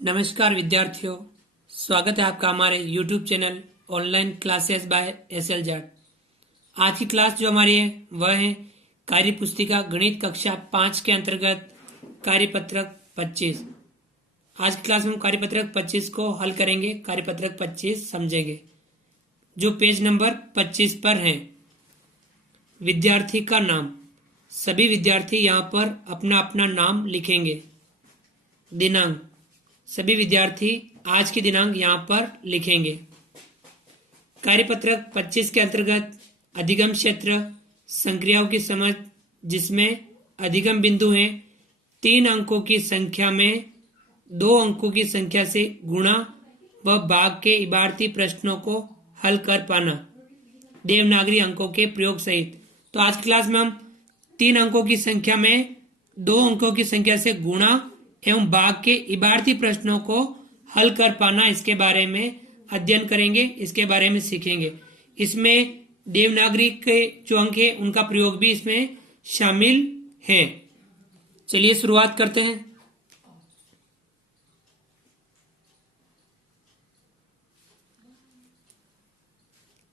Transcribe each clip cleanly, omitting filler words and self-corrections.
नमस्कार विद्यार्थियों, स्वागत है आपका हमारे YouTube channel online classes bye SL Jat. आज की क्लास जो हमारी है वह है कार्य पुस्तिका गणित कक्षा 5 के अंतर्गत कार्यपत्रक 25। आज की क्लास में हम कार्यपत्रक 25 को हल करेंगे, कार्यपत्रक 25 समझेंगे जो पेज नंबर 25 पर है। विद्यार्थी का नाम, सभी विद्यार्थी यहाँ पर अपना अपना नाम लिखेंगे। दिनांक, सभी विद्यार्थी आज की दिनांक यहाँ पर लिखेंगे। कार्यपत्रक 25 के अंतर्गत अधिगम क्षेत्र, संक्रियाओं की समझ, जिसमें अधिगम बिंदु हैं 3 अंकों की संख्या में 2 अंकों की संख्या से गुणा व भाग के इबारती प्रश्नों को हल कर पाना, देवनागरी अंकों के प्रयोग सहित। तो आज की क्लास में हम 3 अंकों की संख्या में 2 अंकों की संख्या से गुणा एवं भाग के इबारती प्रश्नों को हल कर पाना, इसके बारे में अध्ययन करेंगे, इसके बारे में सीखेंगे। इसमें देवनागरी के जो अंक है उनका प्रयोग भी इसमें शामिल है। चलिए शुरुआत करते हैं।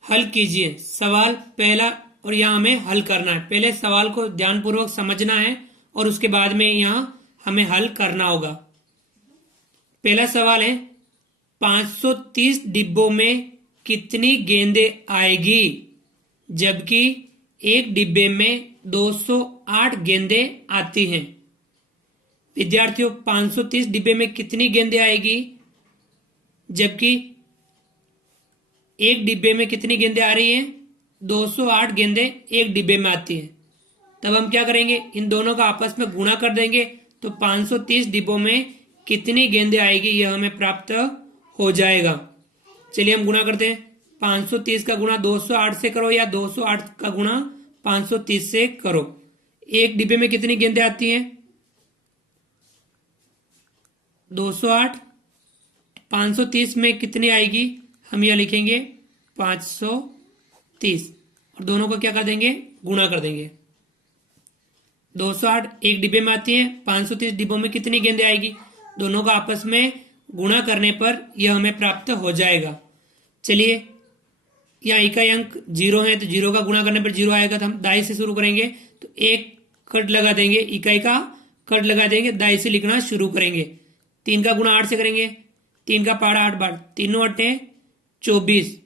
हल कीजिए। सवाल पहला, और यहाँ हमें हल करना है। पहले सवाल को ध्यानपूर्वक समझना है और उसके बाद में यहाँ हमें हल करना होगा। पहला सवाल है 530 डिब्बों में कितनी गेंदें आएगी, जबकि एक डिब्बे में 208 गेंदें आती हैं। विद्यार्थियों, 530 डिब्बे में कितनी गेंदें आएगी, जबकि एक डिब्बे में कितनी गेंदें आ रही हैं? 208 गेंदें एक डिब्बे में आती हैं। तब हम क्या करेंगे, इन दोनों का आपस में गुणा कर देंगे तो 530 डिब्बों में कितनी गेंदें आएगी यह हमें प्राप्त हो जाएगा। चलिए हम गुणा करते हैं। 530 का गुणा 208 से करो या 208 का गुणा 530 से करो। एक डिब्बे में कितनी गेंदें आती हैं? 208। 530 में कितनी आएगी? हम यह लिखेंगे 530 और दोनों को क्या कर देंगे? गुणा कर देंगे। 208 एक डिब्बे में आती है, 530 डिब्बों में कितनी गेंदें आएगी? दोनों का आपस में गुणा करने पर यह हमें प्राप्त हो जाएगा। चलिए, यहाँ इकाई अंक 0 है तो 0 का गुणा करने पर 0 आएगा। तो हम दाई से शुरू करेंगे तो एक कट लगा देंगे, इकाई का कट लगा देंगे, दाई से लिखना शुरू करेंगे। 3 का गुणा 8 से करेंगे, 3 का पहाड़ा 8 बार, तीनों अट्टे 24,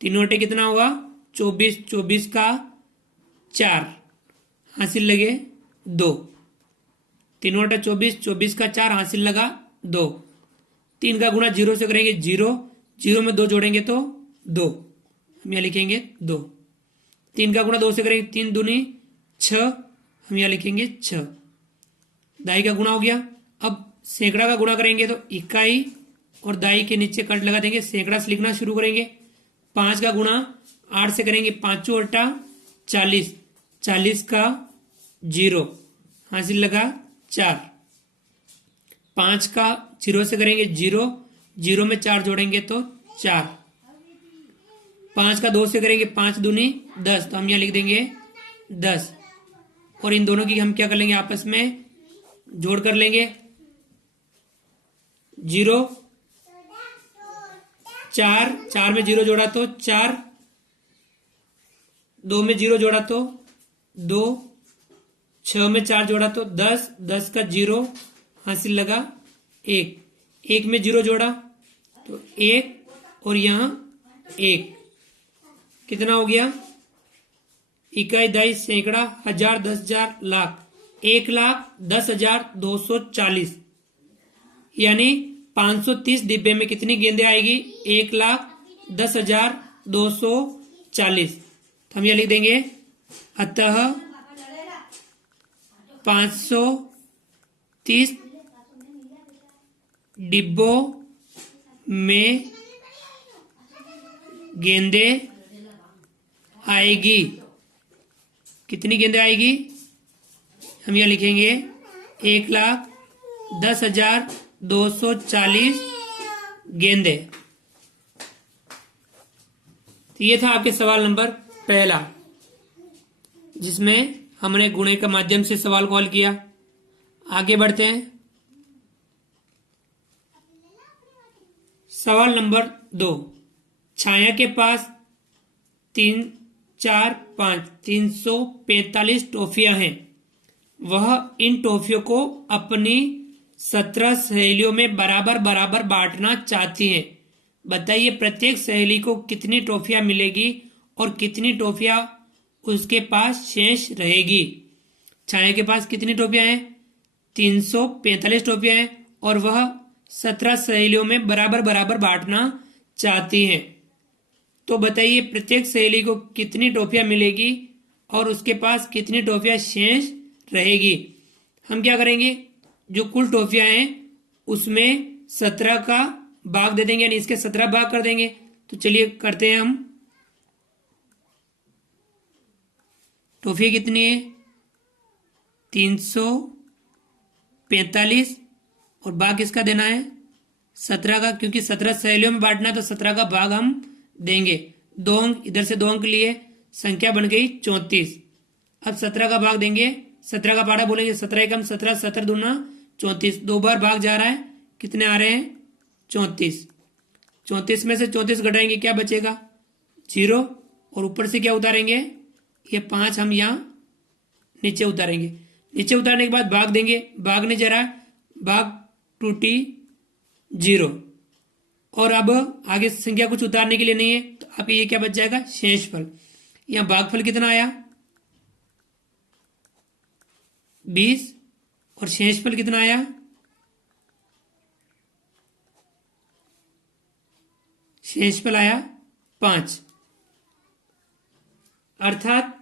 तीनों अट्टे कितना हुआ? 24, 24 का 4 हासिल लगे 2, तीनों अट्ठा 24, 24 का 4 हासिल लगा 2। 3 का गुणा 0 से करेंगे 0, 0 में 2 जोड़ेंगे तो 2, हम यहाँ लिखेंगे 2। 3 का गुणा 2 से करेंगे 3 दूनी 6, हम यहाँ लिखेंगे 6। दाई का गुणा हो गया। अब सैकड़ा का गुणा करेंगे तो इकाई और दाई के नीचे कट लगा देंगे, सैकड़ा से लिखना शुरू करेंगे। 5 का गुणा 8 से करेंगे, 5 अट्ठा 40, 40 का 0 हासिल लगा 4। 5 का 0 से करेंगे 0, 0 में 4 जोड़ेंगे तो 4। 5 का 2 से करेंगे 5 दूनी 10, तो हम यहाँ लिख देंगे 10। और इन दोनों की हम क्या कर लेंगे? आपस में जोड़ कर लेंगे। 0 4, 4 में 0 जोड़ा तो 4, 2 में 0 जोड़ा तो 2, 6 में 4 जोड़ा तो 10, 10 का 0 हासिल लगा 1, 1 में 0 जोड़ा तो 1 और यहाँ 1, कितना हो गया? इकाई दाई सैकड़ा हजार 10,000 लाख, 1,10,240, यानी 530 डिब्बे में कितनी गेंदें आएगी? 1,10,240। तो हम यह लिख देंगे, अतः 530 डिब्बों में गेंदें आएगी। कितनी गेंदें आएगी? हम यह लिखेंगे 1,10,240 गेंदें। तो ये था आपके सवाल नंबर पहला, जिसमें हमने गुणे के माध्यम से सवाल को हल किया। आगे बढ़ते हैं। सवाल नंबर 2। छाया के पास 3, 4, 5 345 टॉफियां हैं। वह इन टॉफियों को अपनी 17 सहेलियों में बराबर बराबर बांटना चाहती है। बताइए प्रत्येक सहेली को कितनी टॉफियां मिलेगी और कितनी टॉफियां उसके पास शेष रहेगी। छाया के पास कितनी टॉफियां हैं? 345 टॉफियां हैं और वह 17 सहेलियों में बराबर बराबर बांटना चाहती है। तो बताइए प्रत्येक सहेली को कितनी टॉफियां मिलेगी और उसके पास कितनी टॉफियां शेष रहेगी। हम क्या करेंगे, जो कुल टॉफियां हैं उसमें 17 का भाग दे देंगे, यानी इसके 17 भाग कर देंगे। तो चलिए करते हैं हम। टॉफियां कितनी है? 345 और भाग किसका देना है? 17 का, क्योंकि 17 सहेलियों में बांटना है तो 17 का भाग हम देंगे। 2 अंक इधर से 2 अंक लिए, संख्या बन गई 34। अब 17 का भाग देंगे, 17 का पाड़ा बोलेंगे 17 एकम 17, 17 दूना 34। 2 बार भाग जा रहा है, कितने आ रहे हैं? 34। 34 में से 34 घटाएंगे, क्या बचेगा? 0। और ऊपर से क्या उतारेंगे? ये 5 हम यहाँ नीचे उतारेंगे। नीचे उतारने के बाद भाग देंगे, भाग नहीं जा रहा है, भाग टूटी 0। और अब आगे संख्या कुछ उतारने के लिए नहीं है, तो अब ये क्या बच जाएगा? शेषफल। यहाँ भागफल कितना आया? 20 और शेषफल कितना आया? शेषफल आया 5। अर्थात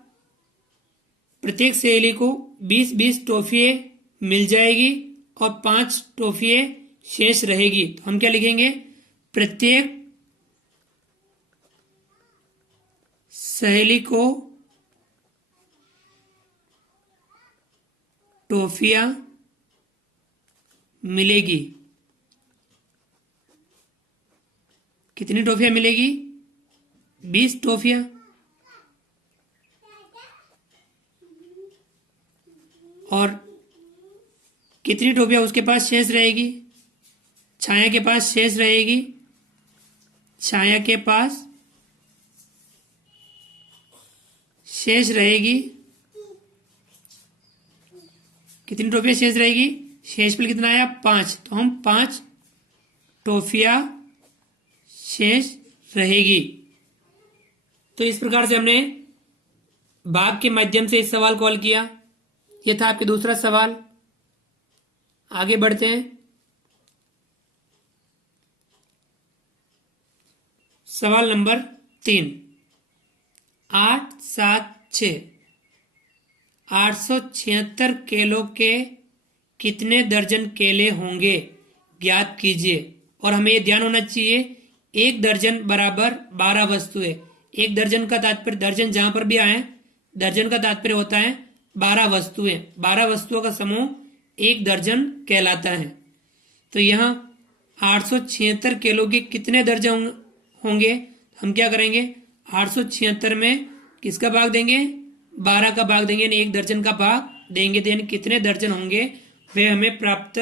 प्रत्येक सहेली को 20-20 टॉफियां मिल जाएगी और 5 टॉफियां शेष रहेगी। तो हम क्या लिखेंगे? प्रत्येक सहेली को टॉफियां मिलेगी। कितनी टॉफियां मिलेगी? 20 टॉफियां। और कितनी टॉफियां उसके पास शेष रहेगी? छाया के पास शेष रहेगी। छाया के पास शेष रहेगी। कितनी टॉफियां शेष रहेगी? शेषफल कितना आया? 5। तो हम 5 टॉफियां शेष रहेगी। तो इस प्रकार से हमने भाग के माध्यम से इस सवाल को हल किया। यह था आपके दूसरा सवाल। आगे बढ़ते हैं। सवाल नंबर 3। 8, 7, 6 876 केलों के कितने दर्जन केले होंगे ज्ञात कीजिए। और हमें यह ध्यान होना चाहिए, 1 दर्जन बराबर 12 वस्तुएं। 1 दर्जन का तात्पर्य, दर्जन जहां पर भी आए, दर्जन का तात्पर्य होता है 12 वस्तुएं। 12 वस्तुओं का समूह 1 दर्जन कहलाता है। तो यहाँ 876 केलों के कितने दर्जन होंगे? हम क्या करेंगे, 876 में किसका भाग देंगे? 12 का भाग देंगे, यानी 1 दर्जन का भाग देंगे। तो यानी कितने दर्जन होंगे वे हमें प्राप्त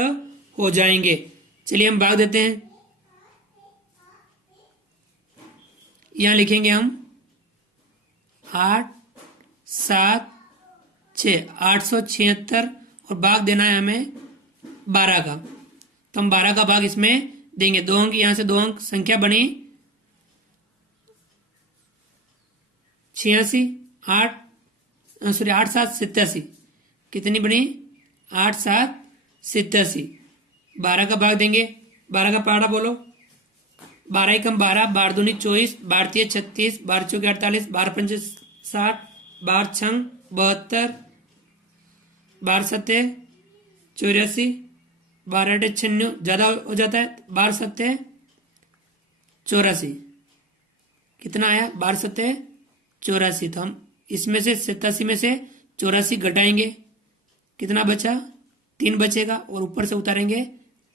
हो जाएंगे। चलिए हम भाग देते हैं। यहां लिखेंगे हम 8, 7, 6 876 और भाग देना है हमें 12 का। तो हम 12 का भाग इसमें देंगे। 2 अंक यहां से 2 अंक, संख्या बनी 86। 8 7 87। कितनी बनी? 8 7 87। 12 का भाग देंगे। 12 का पहाड़ा बोलो। 12 एकम 12, 12 दूनी 24, 12 तिये 36, 12 चौके 48, 12 पंचे 60, 12 छंग 72, 12 सत्ते 84, 12 अठे 96, ज्यादा हो जाता है। 12 सत्ते 84। कितना आया? 12 सत्ते 84। तो हम इसमें से 87 में से 84 घटाएंगे, कितना बचा? 3 बचेगा और ऊपर से उतारेंगे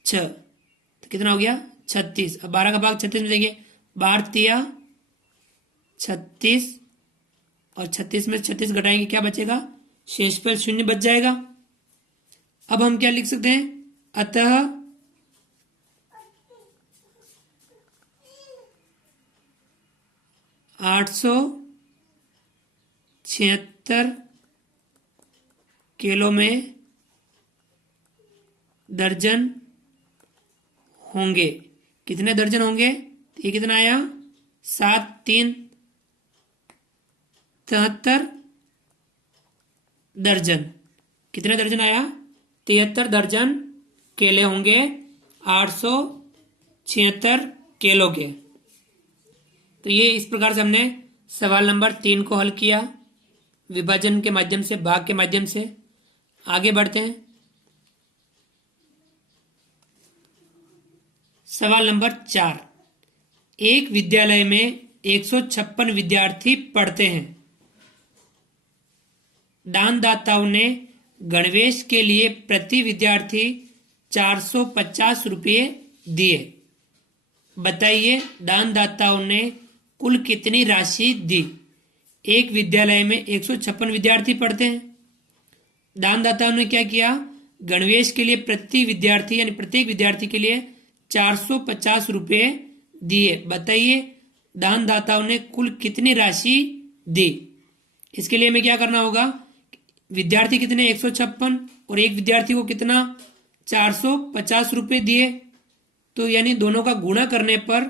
6। तो कितना हो गया? 36। अब 12 का भाग 36 में देंगे। 12 तिया 36 और 36 में 36 घटाएंगे, क्या बचेगा? शेषफल 0 बच जाएगा। अब हम क्या लिख सकते हैं? अतः 876 किलो में दर्जन होंगे। कितने दर्जन होंगे? ये कितना आया? 7 3 73 दर्जन। कितने दर्जन आया? 73 दर्जन केले होंगे 876 किलो के। तो ये इस प्रकार से हमने सवाल नंबर 3 को हल किया, विभाजन के माध्यम से, भाग के माध्यम से। आगे बढ़ते हैं। सवाल नंबर 4। एक विद्यालय में 156 विद्यार्थी पढ़ते हैं। दानदाताओं ने गणवेश के लिए प्रति विद्यार्थी 450 रुपये दिए। बताइए दानदाताओं ने कुल कितनी राशि दी? एक विद्यालय में 156 विद्यार्थी पढ़ते हैं। दानदाताओं ने क्या किया? गणवेश के लिए प्रति विद्यार्थी यानी प्रत्येक विद्यार्थी के लिए 450 रुपये दिए। बताइए दानदाताओं ने कुल कितनी राशि दी? इसके लिए हमें क्या करना होगा? विद्यार्थी कितने? 156 और एक विद्यार्थी को कितना? 450 रुपये दिए। तो यानी दोनों का गुणा करने पर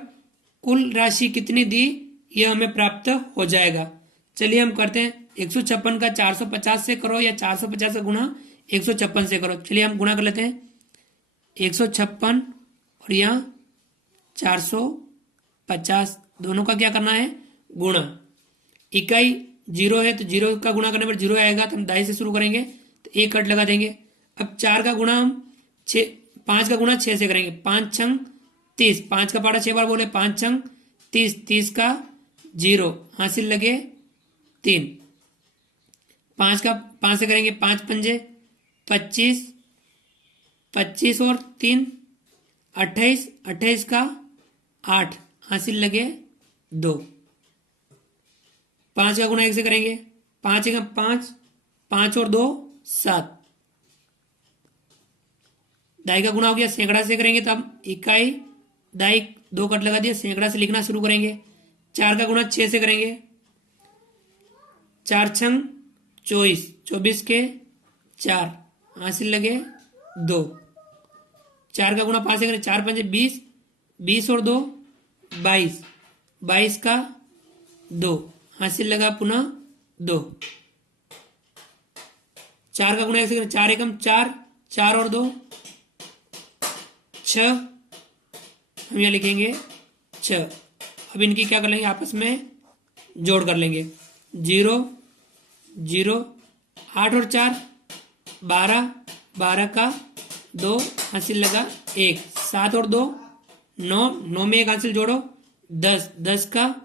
कुल राशि कितनी दी यह हमें प्राप्त हो जाएगा। चलिए हम करते हैं। 156 का 450 से करो या 450 का गुणा 156 से करो। चलिए हम गुणा कर लेते हैं। 156 और यहाँ 450 दोनों का क्या करना है? गुणा। इकाई 0 है तो 0 का गुणा करने पर 0 आएगा, तो हम 2 से शुरू करेंगे तो 1 कट लगा देंगे। अब 4 का गुणा हम 5 का गुणा 6 से करेंगे। 5 छंग 30, 5 का पाड़ा 6 बार बोले, 5 छंग 30, 30 का 0 हासिल लगे 3। 5 से करेंगे 5 पंजे 25, 25 और 3 28, 28 का 8 हासिल लगे 2। 5 का गुणा 1 से करेंगे। 5 1 5, 5 और 2 7। दाई का गुणा हो गया, सैकड़ा से करेंगे तब इकाई दाई 2 कट लगा दिया, सैकड़ा से लिखना शुरू करेंगे। 4 का गुणा 6 से करेंगे। 4 छंग 24, 24 के 4 हासिल लगे 2। 4 का गुणा 5 से करें। 4 पंजे 20, 20 और 2 22, 22 का 2 हासिल लगा पुनः 2। 4 का गुणा 1 से करें। 4 एकम 4, 4 और 2 6, हम यहाँ लिखेंगे 6। अब इनकी क्या कर लेंगे? आपस में जोड़ कर लेंगे। 0 0, 8 और 4 12, 12 का 2 हासिल लगा 1। 7 और 2 9, 9 में 1 हासिल जोड़ो 10, 10 का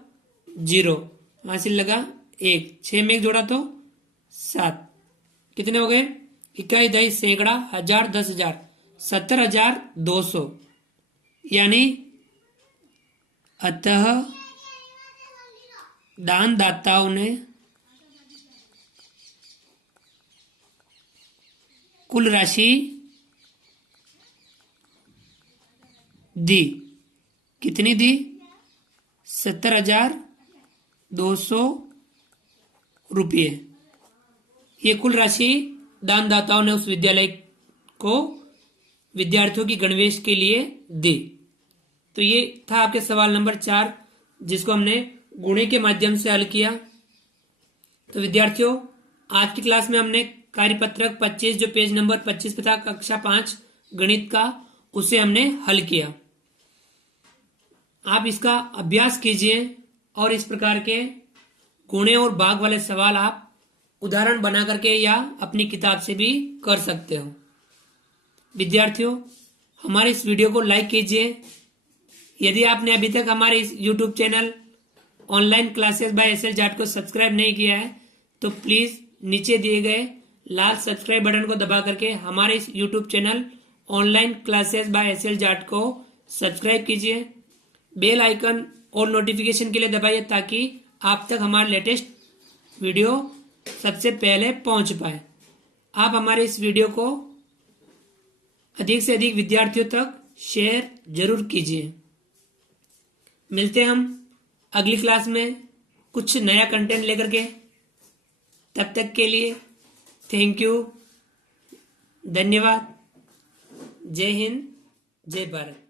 0 हासिल लगा 1। 6 में 1 जोड़ा तो 7। कितने हो गए? इकाई दही सैकड़ा हजार 10,000 70,200। यानी अतः दानदाताओं ने कुल राशि दी। कितनी दी? 70,200 रुपये। ये कुल राशि दानदाताओं ने उस विद्यालय को विद्यार्थियों की गणवेश के लिए दी। तो ये था आपके सवाल नंबर 4, जिसको हमने गुणे के माध्यम से हल किया। तो विद्यार्थियों आज की क्लास में हमने कार्यपत्रक 25 जो पेज नंबर 25 पे था कक्षा 5 गणित का, उसे हमने हल किया। आप इसका अभ्यास कीजिए और इस प्रकार के गुणे और भाग वाले सवाल आप उदाहरण बना करके या अपनी किताब से भी कर सकते हो। विद्यार्थियों हमारे इस वीडियो को लाइक कीजिए। यदि आपने अभी तक हमारे इस YouTube channel online classes by SL Jat को सब्सक्राइब नहीं किया है तो प्लीज नीचे दिए गए लाल सब्सक्राइब बटन को दबा करके हमारे इस YouTube channel online classes by SL Jat को सब्सक्राइब कीजिए। बेल आइकन और नोटिफिकेशन के लिए दबाइए ताकि आप तक हमारा लेटेस्ट वीडियो सबसे पहले पहुंच पाए। आप हमारे इस वीडियो को अधिक से अधिक विद्यार्थियों तक शेयर जरूर कीजिए। मिलते हैं हम अगली क्लास में। कुछ नया कंटेंट लेकर के। तब तक के लिए थैंक यू, धन्यवाद। जय हिंद, जय भारत।